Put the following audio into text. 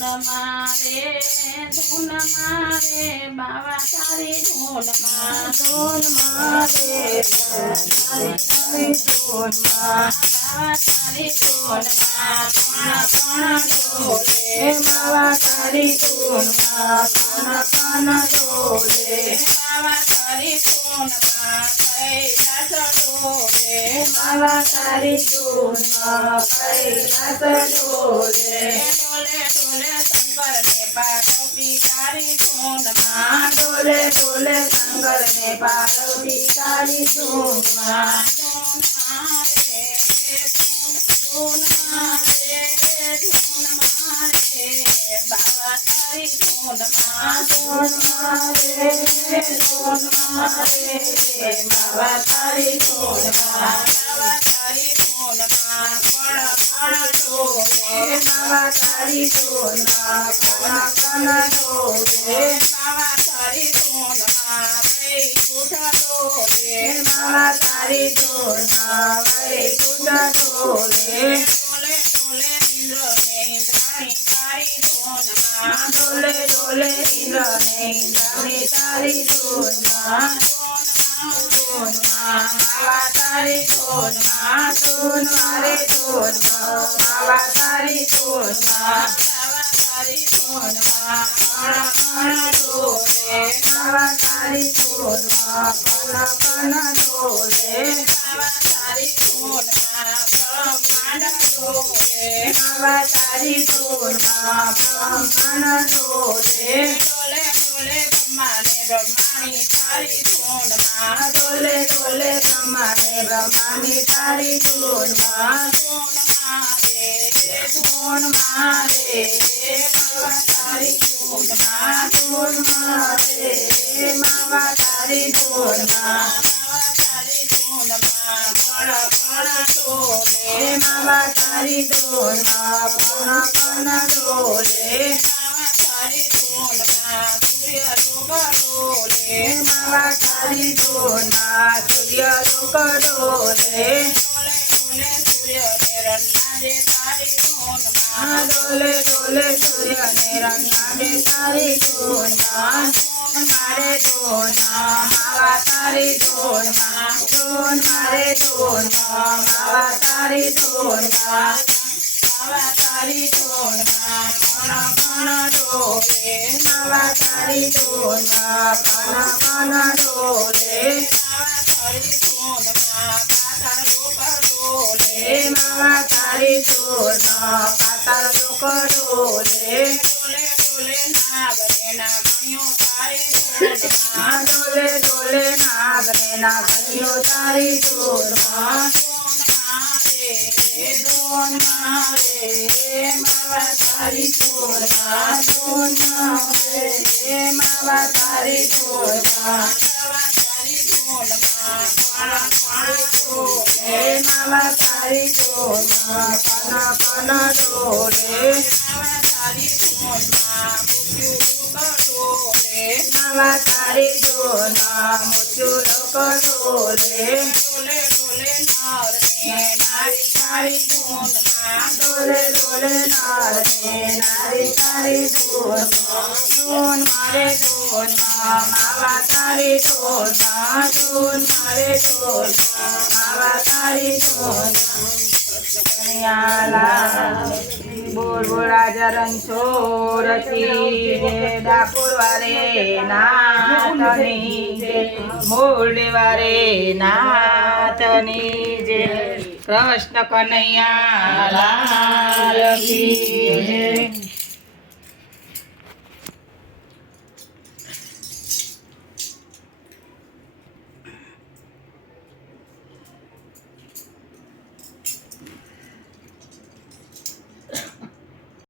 બાવા તારી ધૂનમાં તારી ધૂનમાં તારી ધૂનમાં બાવા તારી ધૂનમાં કણ ડોલે બાવા તારી ધૂનમાં કૈલાસ ડોલે બાવા તારી ધૂનમાં કૈલાસ ડોલે ડોલે ડોલે શંકર ને પાર્વતી તારી ધૂનમાં ડોલે ડોલે શંકર ને પાર્વતી તારી ધૂનમાં બાવા તારી ધૂનમાં બાવા તારી ધૂનમાં બાવા તારી ધૂનમાં કણ ડોલે બાવા તારી ધૂનમાં કણ ડોલે બાવા તારી ધૂનમાં વૈકુંઠ ડોલે બાવા તારી ધૂનમાં વૈકુંઠ ડોલે ડોલે ડોલે ઇન્દ્ર ને ઇન્દ્રાણી તારી ધૂનમાં ડોલે ડોલે ઇન્દ્ર ને ઇન્દ્રાણી તારી ધૂનમાં બાવા તારી ધૂનમાં રે ધૂનમાં બાવા તારી ધૂનમાં બાવા તારી ધૂનમાં કણ ડોલે બાવા તારી ધૂનમાં કણ ડોલે બાવા તારી ધૂનમાં બ્રહ્માંડ ડોલે બાવા તારી ધૂનમાં બ્રહ્માંડ ડોલે ડોલે ડોલે બ્રહ્માને બ્રહ્માની તારી ધૂનમાં ડોલે ડોલે બ્રહ્માને બ્રહ્માની તારી ધૂનમાં ધૂનમાં રે બાવા તારી ધૂનમાં બાવા તારી ધૂનમાં કણ ડોલે બાવા તારી ધૂનમાં કણ ડોલે બાવા તારી ધૂનમાં સૂર્યલોક ડોલે બાવા તારી ધૂનમાં સૂર્યલોક ડોલે ડોલે ડોલે સૂર્ય ને રંગાડે તારી ધૂનમાં ડોલે ડોલે સૂર્ય ને રંગાડે તારી ધૂનમાં મારે ધૂનમાં બાવા તારી ધૂનમાં મારે ધૂનમાં બાવા તારી ધૂનમાં બાવા તારી ધૂનમાં કણ ડોલે બાવા તારી ધૂનમાં કણ ડોલે બાવા તારી ધૂનમાં પાતાળ લોક ડોલે બાવા તારી ધૂનમાં પાતાળ લોક ડોલે ડોલે ડોલે નાગને નાગણીઓ તારી ધૂનમાં ડોલે ડોલે નાગને નાગણીઓ તારી ધૂનમાં ધૂનમાં રે બાવા તારી ધૂનમાં બાવા તારી ધૂનમાં બાવા તારી ધૂનમાં બાવા તારી ધૂનમાં કણ ડોલે બાવા તારી ધૂનમાં બાવા તારી ધૂનમાં મૃત્યુલોક ડોલે ડોલે ડોલે નર ને નારી તારી ધૂનમાં ડોલે ડોલે નર ને નારી તારી ધૂનમાં મારે ધૂનમાં બાવા તારી ધૂનમાં મારે ધૂનમાં બાવા તારી ધૂનમાં બોલ બોલ રાજા રણછોડ કી જય ડાકોર વારે નાથની જય મોરડી વારે નાથની જય કૃષ્ણ કનૈયા લાલ કી જય